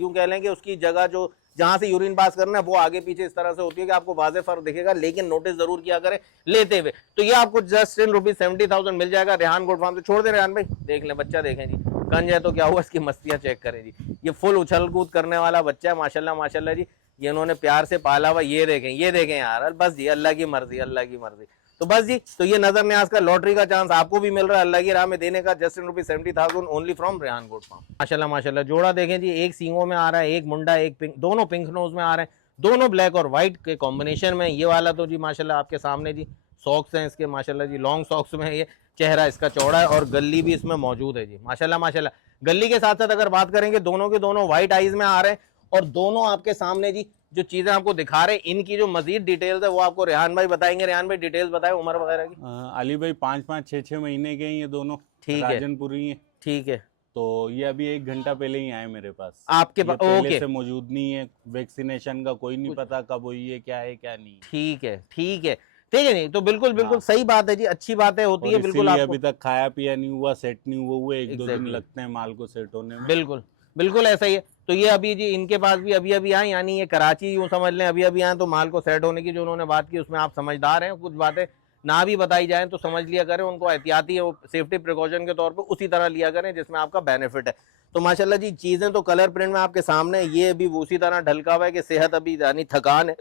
यूं कह लें कि उसकी जगह जो जहां से यूरिन पास करना है वो आगे पीछे इस तरह से होती है कि आपको वाज़ेह फर्क दिखेगा, लेकिन नोटिस जरूर किया करें लेते हुए। तो ये आपको जस्ट इन ₹70,000 मिल जाएगा रेहान गोट फार्म से। छोड़ दे रेहान भाई, देख लें बच्चा, देखें जी कंज है तो क्या हुआ, इसकी मस्तियां चेक करें जी। ये फुल उछल कूद करने वाला बच्चा है माशाल्लाह माशाल्लाह जी। ये इन्होंने प्यार से पाला हुआ, ये देखें यार, बस जी अल्लाह की मर्जी, अल्लाह की मर्जी। तो बस जी, तो ये नजर न्याज का लॉटरी का चांस आपको भी मिल रहा है अल्लाह की राह में देने का, just in ₹70,000 only from Rehan goat farm. माशाल्लाह माशाल्लाह, जोड़ा देखें जी, एक सींगों में आ रहा है, एक मुंडा, एक पिंक, दोनों पिंक नोज में आ रहे हैं, दोनों ब्लैक और व्हाइट के कॉम्बिनेशन में। ये वाला तो जी माशाल्लाह आपके सामने जी सॉक्स हैं इसके माशाल्लाह जी, लॉन्ग सॉक्स में, ये चेहरा इसका चौड़ा है और गली भी इसमें मौजूद है जी माशाल्लाह माशाल्लाह। गली के साथ साथ अगर बात करेंगे, दोनों के दोनों व्हाइट आईज में आ रहे हैं, और दोनों आपके सामने जी जो चीजें आपको दिखा रहे हैं, इनकी जो मजीद डिटेल्स है वो आपको रेहान भाई बताएंगे। रेहान भाई डिटेल्स बताएं उम्र वगैरह की। अली भाई 5-5, 6-6 महीने के हैं ये दोनों, ठीक है, राजनपुरी हैं। ठीक है, तो ये अभी 1 घंटा पहले ही आए मेरे पास, आपके पास पहले से मौजूद नहीं है। वैक्सीनेशन का कोई नहीं पता कब हुई है, क्या है क्या नहीं। ठीक है, ठीक है, ठीक है, नहीं तो बिल्कुल बिल्कुल सही बात है जी, अच्छी बात है, होती है बिल्कुल। अभी तक खाया पिया नहीं हुआ, सेट नहीं हुआ, 1-2 दिन लगते हैं माल को सेट होने में। बिल्कुल बिल्कुल ऐसा ही है। तो ये अभी जी इनके पास भी अभी अभी आए, यानी ये कराची यूं समझ लें अभी अभी आए, तो माल को सेट होने की जो उन्होंने बात की उसमें आप समझदार हैं, कुछ बातें ना भी बताई जाएं तो समझ लिया करें, उनको एहतियाती है, सेफ्टी प्रिकॉशन के तौर पर उसी तरह लिया करें जिसमें आपका बेनिफिट है। तो माशाल्लाह जी चीजें तो कलर प्रिंट में आपके सामने, ये अभी उसी तरह ढलका हुआ है कि सेहत अभी यानी थकान है।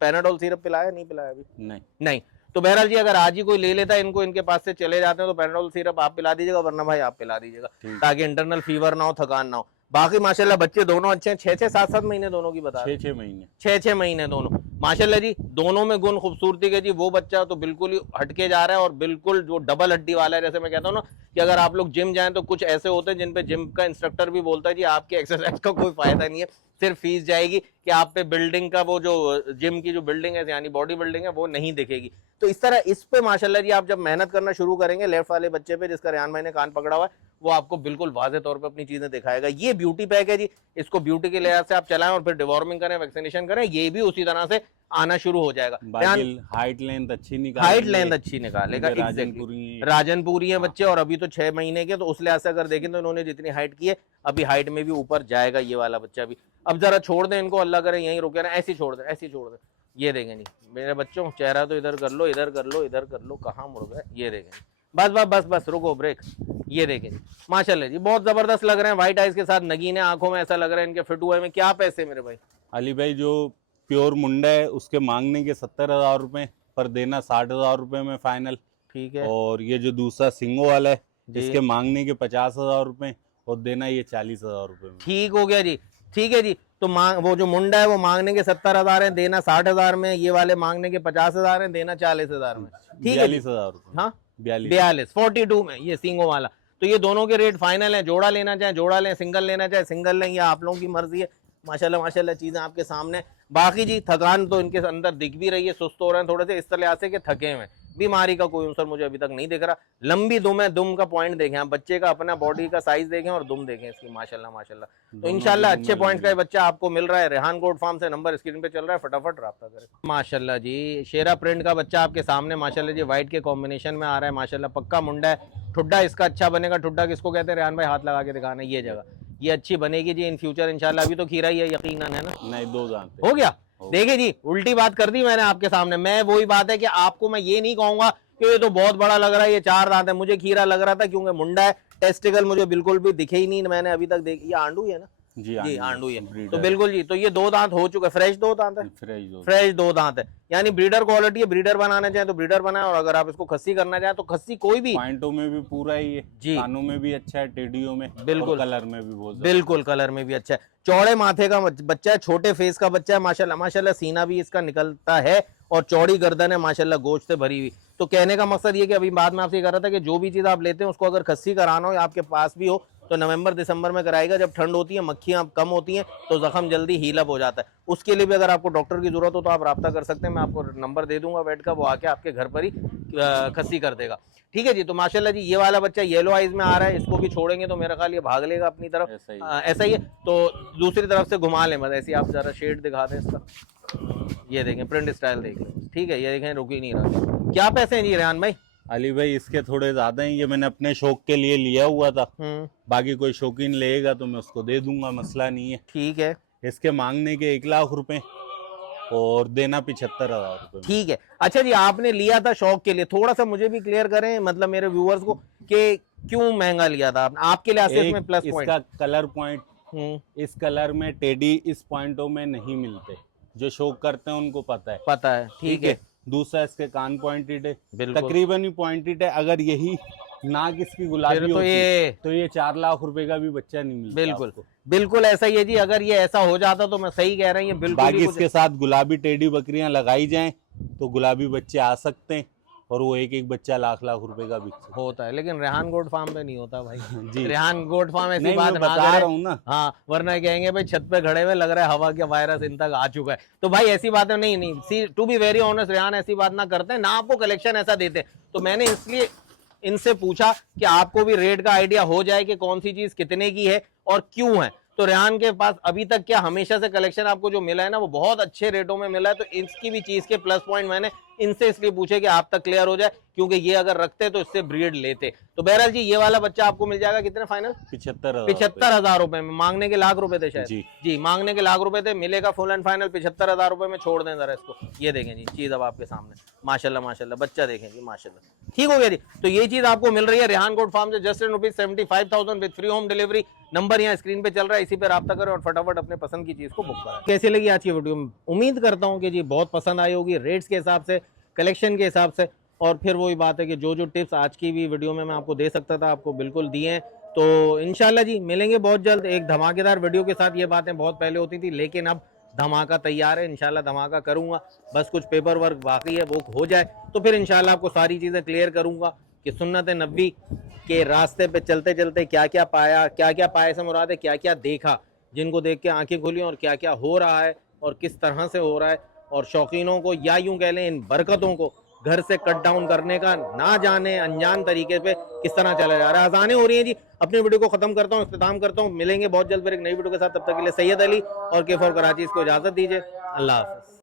पैनाडोल सिरप पिलाया नहीं पिलाया अभी? नहीं। तो बहरहाल जी अगर आज ही कोई ले लेता है इनको, इनके पास से चले जाते हैं, तो पैनाडोल सिरप आप पिला दीजिएगा, वरना भाई आप पिला दीजिएगा, ताकि इंटरनल फीवर ना हो, थकान ना हो। बाकी माशाल्लाह बच्चे दोनों अच्छे हैं, 6-6, 7-7 महीने दोनों की बता रहे हैं, 6-6 महीने दोनों। माशाल्लाह जी, दोनों में गुण खूबसूरती के जी। वो बच्चा तो बिल्कुल ही हटके जा रहा है और बिल्कुल जो डबल हड्डी वाला है, जैसे मैं कहता हूँ ना कि अगर आप लोग जिम जाएं तो कुछ ऐसे होते हैं जिन पे जिम का इंस्ट्रक्टर भी बोलता है जी आपके एक्सरसाइज का कोई फायदा नहीं है, सिर्फ फीस जाएगी कि आप पे बिल्डिंग का वो जो जिम की जो बिल्डिंग है यानी बॉडी बिल्डिंग है वो नहीं दिखेगी। तो इस तरह इस पे माशाल्लाह जी आप जब मेहनत करना शुरू करेंगे, लेफ्ट वाले बच्चे पे जिसका रेहान भाई ने कान पकड़ा हुआ है, वो आपको बिल्कुल वाज़ेह तौर पे अपनी चीजें दिखाएगा। ये ब्यूटी पैक है जी, इसको ब्यूटी के लिहाज से आप चलाएं और फिर डिवॉर्मिंग करें, वैक्सीनेशन करें, ये भी उसी तरह से आना शुरू हो जाएगा। बाकी हाइट लेंथ अच्छी निकाल, हाइट लेंथ अच्छी निकालेगा, राजनपुरी राजनपुरी है बच्चे और अभी तो 6 महीने के, तो उस लिहाज से अगर देखें तो इन्होंने जितनी हाइट की है अभी हाइट में भी ऊपर जाएगा ये वाला बच्चा भी। अब जरा छोड़ दें इनको, अल्लाह करे यहीं रुके ना, ऐसे छोड़ दें, ऐसे छोड़ दें। ये देखें नहीं मेरे बच्चों, चेहरा तो इधर कर लो, इधर कर लो, इधर कर लो, कहाँ मुड़ गए, ये देखें। बस बस बस बस रुको, ब्रेक। ये देखें जी माशाल्लाह जी, बहुत जबरदस्त लग रहे हैं, व्हाइट आइज के साथ, नगीने आंखों में, ऐसा लग रहा है इनके फिट हुए में। क्या पैसे मेरे भाई? अली भाई जो प्योर मुंडा है उसके मांगने के 70,000 रुपए, पर देना 60,000 रुपए में फाइनल। ठीक है। और ये जो दूसरा सिंगो वाला है जी। इसके मांगने के 50,000 रुपए और देना ये 40,000 रुपए में। ठीक हो गया जी, ठीक है जी। तो मांग वो जो मुंडा है वो मांगने के 70,000 है, देना 60,000 में, ये वाले मांगने के 50,000 है, देना 40,000 में। ठीक है, 42,000 रुपए। हाँ 42 42 में ये सिंगो वाला। तो ये दोनों के रेट फाइनल है, जोड़ा लेना चाहे जोड़ा लें, सिंगल लेना चाहे सिंगल लें, ये आप लोगों की मर्जी है। माशाल्लाह माशाल्लाह चीजें आपके सामने। बाकी जी थकान तो इनके अंदर दिख भी रही है, सुस्त हो रहे हैं थोड़े से, इस तरह से कि थके हुए हैं, बीमारी का कोई अंसर मुझे अभी तक नहीं दिख रहा। लंबी दुम है, दुम का पॉइंट देखें आप, बच्चे का अपना बॉडी का साइज देखें और दुम देखें इसकी, माशाल्लाह माशाल्लाह। तो इंशाल्लाह अच्छे पॉइंट्स का बच्चा आपको मिल रहा है। रेहान गोट फार्म से नंबर स्क्रीन पे चल रहा है, फटाफट राब्ता करें। माशाल्लाह जी, शेरा प्रिंट का बच्चा आपके सामने माशाल्लाह जी, व्हाइट के कॉम्बिनेशन में आ रहा है माशाल्लाह, पक्का मुंडा है। ठुड्डा इसका अच्छा बनेगा। ठुड्डा किसको कहते हैं रेहान भाई? हाथ लगा के दिखाना, ये जगह ये अच्छी बनेगी जी इन फ्यूचर इंशाल्लाह। अभी तो खीरा ही है यकीनन, है ना? नहीं, 2 दांत हो गया। देखिए जी उल्टी बात कर दी मैंने आपके सामने। मैं वही बात है कि आपको मैं ये नहीं कहूंगा कि ये तो बहुत बड़ा लग रहा है, ये 4 दांत है, मुझे खीरा लग रहा था क्योंकि मुंडा है। टेस्टिकल मुझे बिल्कुल भी दिखे ही नहीं, मैंने अभी तक देख, ये आंडू है ना जी, आंडू है। तो बिल्कुल जी, तो ये 2 दांत हो चुके, फ्रेश 2 दांत है, फ्रेश 2 दांत है, यानी ब्रीडर क्वालिटी है। ब्रीडर बनाना चाहे तो ब्रीडर बनाए, और अगर आप इसको खस्सी करना चाहे तो खस्सी कोई भी। पॉइंटों में भी पूरा ही है जी, कानों में भी अच्छा है, टेडियों में बिल्कुल, कलर में भी बहुत, बिल्कुल कलर में भी अच्छा है। चौड़े माथे का बच्चा है, छोटे फेस का बच्चा है माशाल्लाह माशाल्लाह, सीना भी इसका निकलता है और चौड़ी गर्दन है माशाल्लाह, गोश्त से भरी हुई। तो कहने का मकसद ये कि अभी बाद में आपसे कह रहा था कि जो भी चीज़ आप लेते हैं उसको अगर खस्सी कराना हो या आपके पास भी हो तो नवंबर दिसंबर में कराएगा, जब ठंड होती है, मक्खियाँ कम होती हैं, तो जख्म जल्दी हील अप हो जाता है। उसके लिए भी अगर आपको डॉक्टर की जरूरत हो तो आप रब्ता कर सकते हैं, मैं आपको नंबर दे दूंगा वेट का, वो आके आपके घर पर ही खस्सी कर देगा। ठीक है जी। तो माशाल्लाह जी ये वाला बच्चा येलो आइज में आ रहा है, इसको भी छोड़ेंगे तो मेरा ख्याल ये भाग लेगा अपनी तरफ, ऐसा ही है। तो दूसरी तरफ से घुमा लें, मतलब ऐसे आप जरा शेड दिखा दें इसका, ये देखें प्रिंट स्टाइल देख लें। ठीक है, ये देखें रुक ही नहीं रहा। क्या पैसे हैं जी रेहान भाई? अली भाई इसके थोड़े ज्यादा हैं, ये मैंने अपने शौक के लिए लिया हुआ था, बाकी कोई शौकीन लेगा तो मैं उसको दे दूंगा, मसला नहीं है। ठीक है। इसके मांगने के 1 लाख रुपए और देना 75,000 रुपए। ठीक है। अच्छा जी, आपने लिया था शौक के लिए, थोड़ा सा मुझे भी क्लियर करें, मतलब मेरे व्यूअर्स को, कि क्यों महंगा लिया था आपके लिए? इसमें प्लस पॉइंट, इसका कलर पॉइंट, इस कलर में टेडी इस पॉइंटों में नहीं मिलते, जो शौक करते हैं उनको पता है। ठीक है। दूसरा इसके कान पॉइंटेड है, तकरीबन ही पॉइंटेड है। अगर यही नाक इसकी गुलाबी होती तो ये 4 लाख रुपए का भी बच्चा नहीं मिलता। बिल्कुल बिल्कुल ऐसा ही है जी, अगर ये ऐसा हो जाता तो मैं सही कह रहा हूँ, ये बिल्कुल। बाकी इसके साथ गुलाबी टेडी बकरियां लगाई जाएं तो गुलाबी बच्चे आ सकते हैं, और वो एक बच्चा लाख रुपए का भी होता है, लेकिन रेहान गोट फार्म पे नहीं होता भाई जी। रेहान गोट फार्म ऐसी बात ना बता रहा हूँ ना। हाँ, वरना कहेंगे भाई छत पे खड़े हुए, लग रहा है हवा का वायरस इन तक आ चुका है। तो भाई ऐसी बातें नहीं, see to be very honest, Rehan ऐसी बात ना करते हैं, ना आपको कलेक्शन ऐसा देते। तो मैंने इसलिए इनसे पूछा कि आपको भी रेट का आइडिया हो जाए कि कौन सी चीज कितने की है और क्यों है। तो रेहान के पास अभी तक क्या हमेशा से कलेक्शन आपको जो मिला है ना, वो बहुत अच्छे रेटों में मिला है। तो इसकी भी चीज के प्लस पॉइंट मैंने इनसे इसलिए पूछे कि आप तक क्लियर हो जाए, क्योंकि ये अगर रखते तो इससे ब्रीड लेते। तो बहरहाल जी ये वाला बच्चा आपको मिल जाएगा कितने फाइनल? 75,000 रुपए में। मांगने के लाख रुपए थे शायद जी, मांगने के लाख रुपए थे, मिलेगा फुल एंड फाइनल 75,000 रुपए में। छोड़ दें जरा इसको, ये देखें जी चीज अब आपके सामने, माशाल्लाह माशाल्लाह बच्चा देखें जी माशाल्लाह। ठीक हो गया जी। तो ये चीज आपको मिल रही है रेहान गोट फार्म से, just ₹75,000 with free home delivery. Number यहाँ स्क्रीन पे चल रहा है, इसी पे राब्ता करें और फटाफट अपने पसंद की चीज को बुक करें। कैसी लगी आज की वीडियो? उम्मीद करता हूँ कि जी बहुत पसंद आई होगी, रेट्स के हिसाब से, कलेक्शन के हिसाब से। और फिर वही बात है कि जो टिप्स आज की भी वीडियो में मैं आपको दे सकता था आपको बिल्कुल दिए हैं। तो इंशाल्लाह जी मिलेंगे बहुत जल्द एक धमाकेदार वीडियो के साथ। ये बातें बहुत पहले होती थी, लेकिन अब धमाका तैयार है, इंशाल्लाह धमाका करूंगा। बस कुछ पेपर वर्क बाकी है, वो हो जाए तो फिर इंशाल्लाह आपको सारी चीज़ें क्लियर करूंगा कि सुन्नत नबी के रास्ते पे चलते चलते क्या क्या पाया, क्या क्या पाए से मुराद है, क्या क्या देखा, जिनको देख के आंखें खुली, और क्या क्या हो रहा है और किस तरह से हो रहा है, और शौकीनों को या यूं कह लें इन बरकतों को घर से कट डाउन करने का ना जाने अनजान तरीके पे किस तरह चला जा रहा है। अजानें हो रही हैं जी। अपनी वीडियो को खत्म करता हूँ, इख्तिताम करता हूँ। मिलेंगे बहुत जल्द फिर एक नई वीडियो के साथ, तब तक के लिए सैयद अली और के फॉर कराची को इजाजत दीजिए। अल्लाह हाफ़िज़।